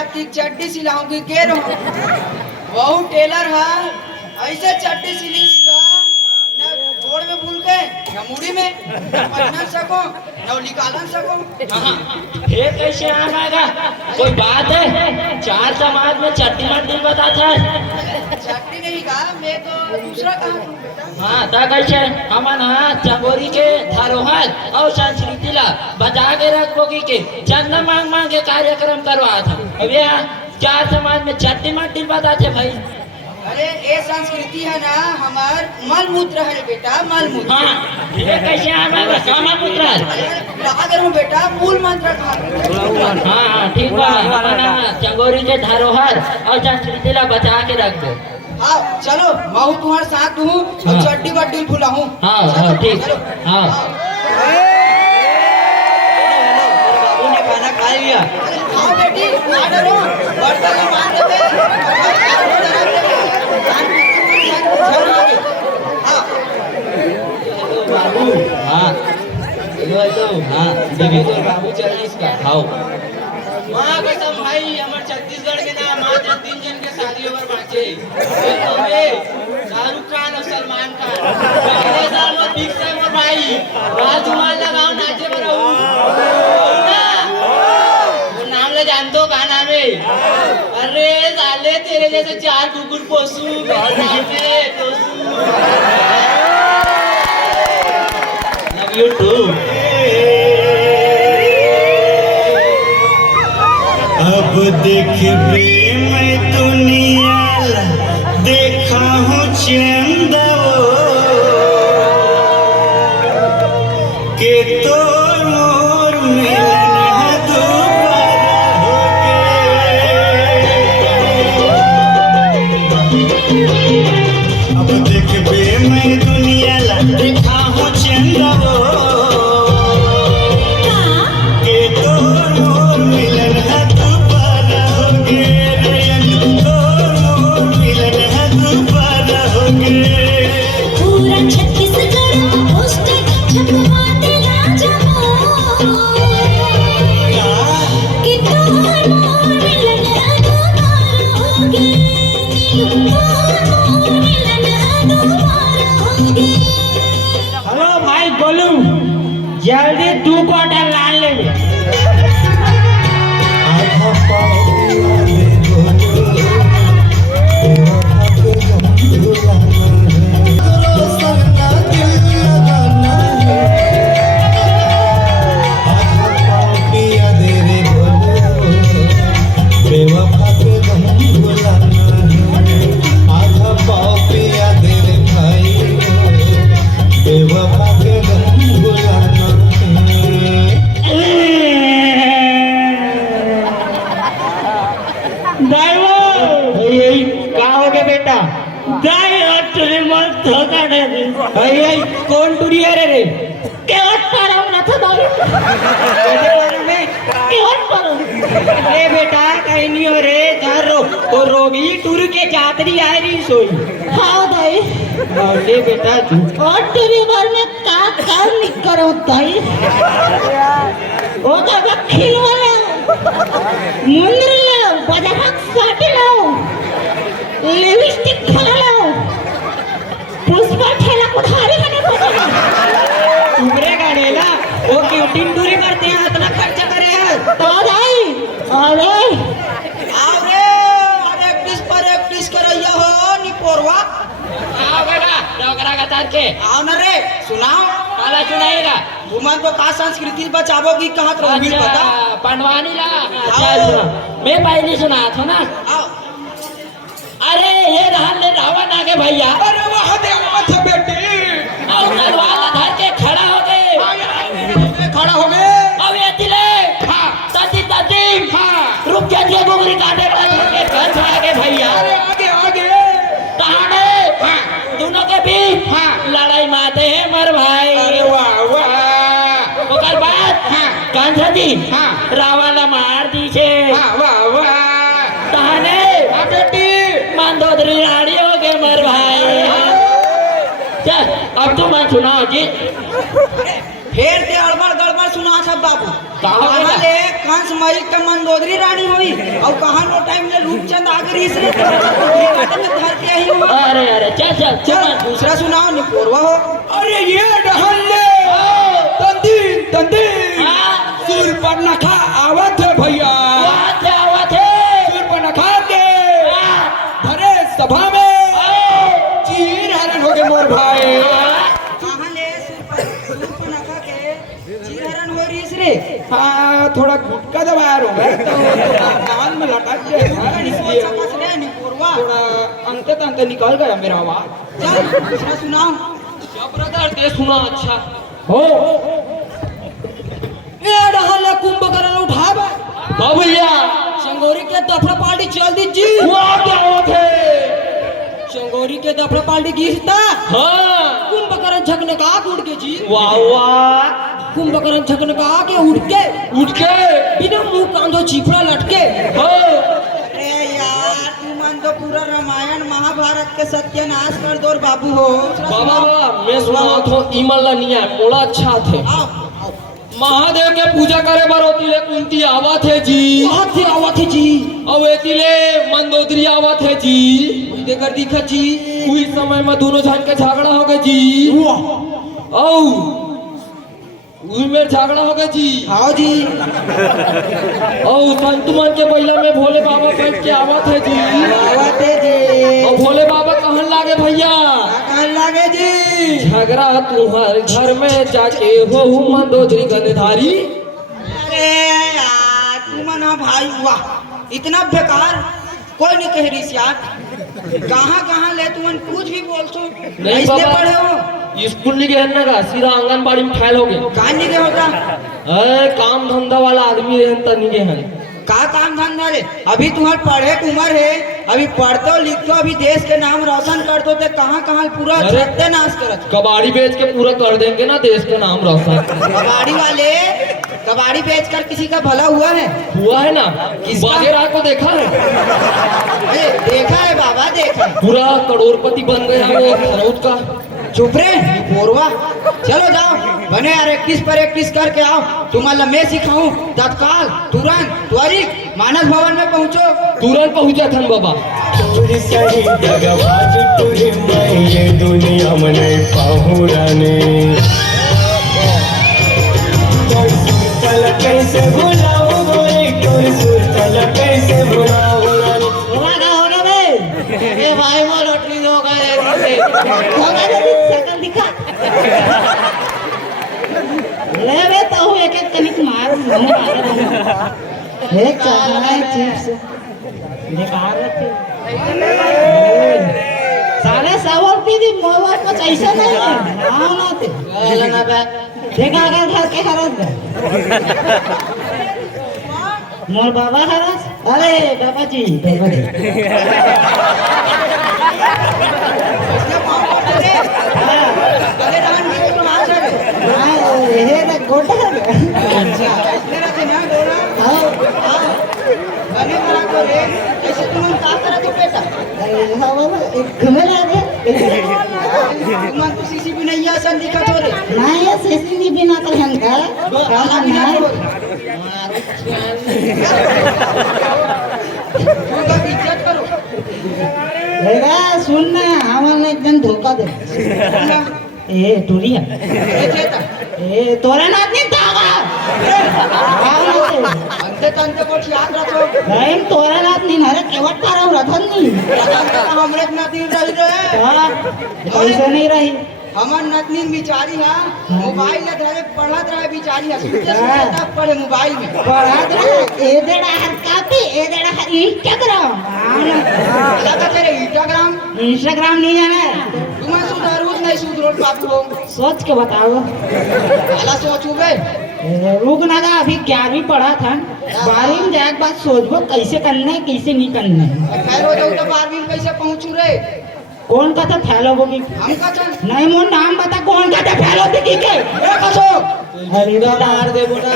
आपकी चड्डी सिलाऊंगी के रहो वह टेलर है ऐसे चड्डी सिलीस का न गोड़ में भूल गए न मुड़ी में न पहन सको न निकालन सको। ये कैसे आएगा? कोई बात है? चार समाज में चट्टी मट्टी बताता है। चड्डी नहीं कहा मैं तो दूसरा कहा तुम बेटा। हाँ ता कैसे हमन हाँ चंगोरी के धरोहर और संस्कृति ला बचा के रखोगी के चंदा मांग मांग के कार्यक्रम करवा था। अब यहाँ चार समाज में चट्टी मट्टी बताते भाई। अरे ये संस्कृति है ना हमार मल मूत्र है बेटा मल मूत्र। हाँ ये कैसे आएगा? कामा पुत्र अगर हूँ बेटा मूल मंत्र खा। हाँ ठीक बा हमन चंगोरी के धरोहर और संस्कृति ला बचा के रख दो। हाँ चलो मैं तुम्हारे साथ हूँ और चड्डी वड्डी भूला हूँ। हाँ हाँ ठीक हाँ। बाबू ने खाना खा लिया। हाँ बेटी ना डरो बर्तन मान देते। बाबू हाँ हाँ बीबी को बाबू चल इसका खाओ। माँ कसम भाई हमारे छत्तीसगढ़ के नाम मात्र 3 जन के शादी ओवर बाचे शाहरुख खान और सलमान खान। अगले साल में बिग सैम और भाई राजकुमार लगाओ नाचे बरो वो नाम ले जानते हो कहा नाम है? अरे साले तेरे जैसे 4 कुकुर पोसू लव यू टू। अब देख बे मैं दुनिया देखा हूँ चंदा के तो मोर मिलन दोबारा हो गए। अब देख बे मैं दुनिया देखा हूँ चंदा के तो मोर मिलन दोबारा हो गए। तो मोर मिलन दोबारा हो गए। पूरा छत्तीसगढ़ पोस्टर छपवा दे राजा कि तोहर मोर मिलन दोबारा होगे तोहर मोर मिलन दोबारा होगे। हेलो भाई गोलू जल्दी 2 क्वार्टर लान ले। आधा पाव दे बोलो तेरा संगा दिल लगाना है। आधा पाव पिया दे रे बोलो बेवफा के गम भुलाना है। आधा पाव पिया दे रे भाई बेवफा के गम भुलाना है। का हो गया बेटा? मत कौन टूरी है रे? ए बेटा कहीं नहीं हो रे घर रो वो रोगी टूर के जातरी आ रही सोई। हाँ दाई ले बेटा झूठ और टीवी पर में का काम नहीं करो दाई वो का खिलवा ले मुंदर ले बजा साटी लाओ लिपस्टिक खा लाओ पुष्पा ठेला कुठारी खाने पड़ेगा। उमरे गाड़ेला वो क्यों टूरी करते हैं इतना खर्चा करे हैं तो दाई अरे अरे प्रैक्टिस करैया हो नी पोरवा। आओ बेटा डोकरा का तार के आओ न रे सुनाओ काला सुनाएगा। तुमन तो का संस्कृति बचावोगी कहाँ तो भी पता। पंडवानी ला अच्छा मैं पहले सुना था ना। आओ अरे ये रहन ले रावण आगे भैया। अरे वहाँ देखो मत बेटी और तलवार धर के खड़ा हो गए। खड़ा हो गए। अब ये दिले हाँ तती हाँ रुक जाइए बुगरी काटे के घर में आगे भैया। आगे आगे कहाने हाँ दोनों के बीच हाँ लड़ाई मारते हैं मर भाई। अरे वाह वाह। ओकर बाद हाँ कांझा जी हाँ रावण ला मार दी छे। वाह वाह वाह। कहाने बेटी मंदोदरी रानी हो गए मर भाई। चल अब तुम सुनाओ जी। ढेर से अड़बड़ गड़बड़ सुना सब बाबू। कहाँ कहाँ ले कंस मई का मंदोदरी रानी हुई और कहाँ लो टाइम ले रूपचंद आगरी इसने धर के आई हुआ। अरे अरे चल चल चल चल दूसरा सुनाओ निपोरवा हो। अरे ये डहल्ले तंदीन तंदीन सूर पर नखा आवत है भैया, क्या थे सूर पर नखा के भरे सभा में चीर हरण हो गए मोर भाई। कहाँ ले सुर पर नखा के चीर हरण हो रही इसरे। हाँ थोड़ा गुटका दबाया रहूँगा तो कान में लटक गया इसलिए सकस ले निपोरवा। थोड़ा अंत तंत निकल गया मेरा आवाज। चल दूसरा सुनाओ। ब्रदर ते सुना अच्छा हो ए डहल्ले कुंभकर्ण उठावे हाँ भैया संगोरी के दफड़ा पार्टी चल दी जी। क्या थे संगोरी के दफड़ा पार्टी गीसता हाँ कुंभकर्ण झकने का उड़ के जी। वाह वाह कुंभकर्ण झकने का आगे उड़ के उठ के बिना मुंह कांधो चिपड़ा लटके। हाँ अरे यार तू मन तो पूरा रामायण महाभारत के सत्यानाश कर दो बाबू हो। बाबा मैं सुना था इमल निया मोड़ा अच्छा थे आओ आओ महादेव के पूजा करे बर होती ले कुंती आवा थे जी बहुत थे आवा थे जी। अब एतिले मंदोदरी आवा थे जी देकर दिखा जी। उस समय में दोनों जन के झगड़ा हो गए जी औ में झगड़ा हो गया जी। आओ जी। और संतुमन के महिला में भोले बाबा बैठ के आवत है जी आवा थे जी। और भोले बाबा कहन लागे भैया कहने लगे जी झगड़ा तुम्हार घर में जाके हो मंदोदरी गंधारी। अरे यार तू मना भाई वाह इतना बेकार कोई नहीं कह रही यार। कहाँ ले तुमन कुछ भी बोल सो नहीं इसलिए बाबा। पढ़े हो स्कूल नहीं गए ना का सीधा आंगनबाड़ी में फैल हो गए कहाँ नहीं गए होगा। काम धंधा वाला आदमी रहन त नहीं गए हैं का काम धंधा रे अभी तुम्हारे पढ़े की उम्र है अभी पढ़ते हो लिखते हो अभी देश के नाम रोशन कर दो कहाँ पूरा अरे। सत्यानाश करत। कबाड़ी बेच के पूरा कर देंगे ना देश का नाम रोशन। कबाड़ी वाले कबाड़ी बेचकर किसी का भला हुआ है। हुआ है ना किसका? बागेरा को देखा है अरे देखा है बाबा देखा है। पूरा करोड़पति बन गया वो खरौत का। चुप रे पोरवा चलो जाओ बने यार 21 पर 21 करके आओ तुम्हारा मैं सिखाऊं तत्काल तुरंत त्वरित मानस भवन में पहुंचो। तुरंत पहुंचा था बाबा। तुरी सही दगबाज तुरी मैं ये दुनिया में नहीं पाहुराने कोई सुरतल कैसे भुलाऊं गोरी कोई सुरतल कैसे भुलाऊं रानी। होगा बे ए भाई वो लॉटरी हो गए होगा जल्दी शकल दिखा ले बे तो एक एक कनिक मार हे चाहे चिप्स बेकार रखे साले सवाल दी मोबाइल को ऐसा नहीं है आओ ना ते ना बे देखा अगर घर के हरस मोर बाबा हरस अरे बाबा जी हे ना गोटा घुमेला रे सीसीपी नहीं आसन दिखा तो रे नहीं है सेसिंग बिना कर हम का काला नहीं इज्जत करो। हेगा सुन ना हमारे एकदम धोखा दे ए टूरी है ए तोरा नाथ नहीं दागा अंते तंते को याद रखो। नहीं तोरा नाथ नहीं हरे केवट का रथन नहीं हमरे नाती रही रहे कैसे नहीं रही हमार नतनी बिचारी है मोबाइल ले धरे पढ़त रहे बिचारी है सुनते तब पढ़े मोबाइल में पढ़ात रहे ए देड़ा हर कापी ए देड़ा हर इंस्टाग्राम क्या कहते रे इंस्टाग्राम नहीं जाने तुम्हें सुधारू नहीं सुधरो बाबू हो सोच के बताओ भला सोचू बे रुक ना का अभी 11वीं पढ़ा था 12वीं में जाए के बाद सोचबो कैसे करना है कैसे नहीं करना है खैर हो जाऊ तो 12वीं में कैसे पहुंचू रे कौन कहता फैलो होगी हम का चल नहीं मोर नाम बता कौन कहता फैलो होगी के ए कसो अरे बेटा दे बोला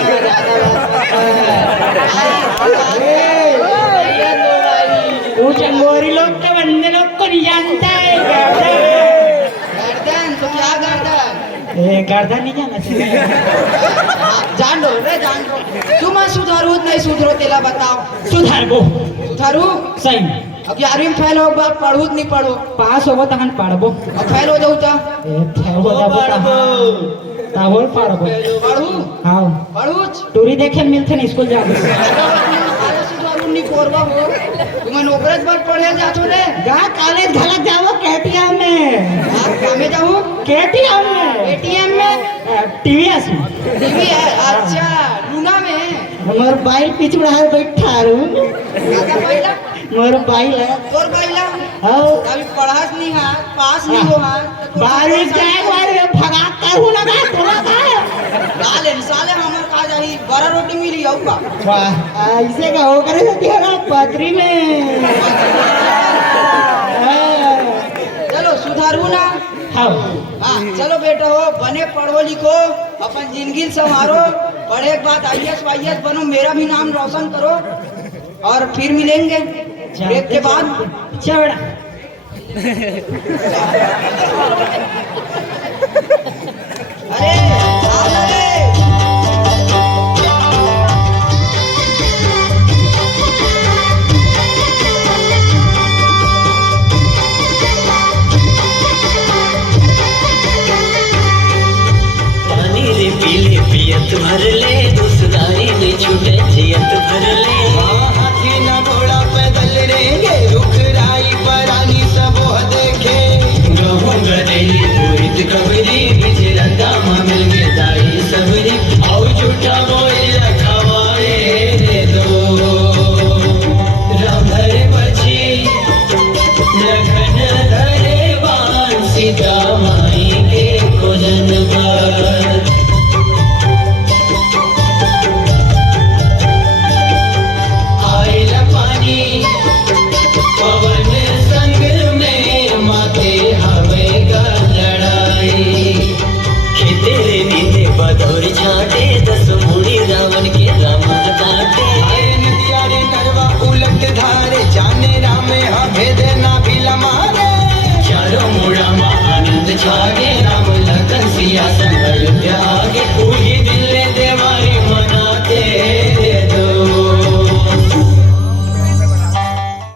वो चंगोरी लोग के बंदे लोग को नहीं जानता है गर्दन तो क्या गर्दन गर्दन नहीं जाना जान लो रे जान लो तुम सुधारू नहीं सुधरो तेला बताओ सुधार को सुधारू सही अब 11वीं में फेल हो बा पढ़ू नहीं पढ़ो पास होबो तहन पढ़बो अब फेल हो जाऊ ता फेल हो जाबो ताहोल पढ़बो पढ़ू हां पढ़ू टूरी देखे मिलथे न स्कूल जाबो सुधारू नहीं कोरबा हो तुम नौकरी पर पढ़े जातो रे गा कॉलेज घलक जाबो केटीएम में कामे जाऊ केटीएम में एटीएम में टीवीएस में टीवी है अच्छा लूना में मोर बाइल पिछड़ा है बैठा रू काका पहिला मोर बाइल है तोर पहिला हां अभी पढ़ास नहीं है पास नहीं हो हां बारिश जाए बार भगा कर हूं लगा तोला का साले साले हमर का जाही बड़ा रोटी मिली आऊ का वाह ऐसे का हो करे तो तेरा पत्री में चलो सुधारू ना हां हाँ चलो बेटा हो बने पढ़ो लिखो अपन जिंदगी संवारो पढ़े के बाद आईएएस वाईएएस बनो मेरा भी नाम रोशन करो और फिर मिलेंगे ब्रेक के बाद चढ़ अरे आ रे पानी रे पीले पियत मर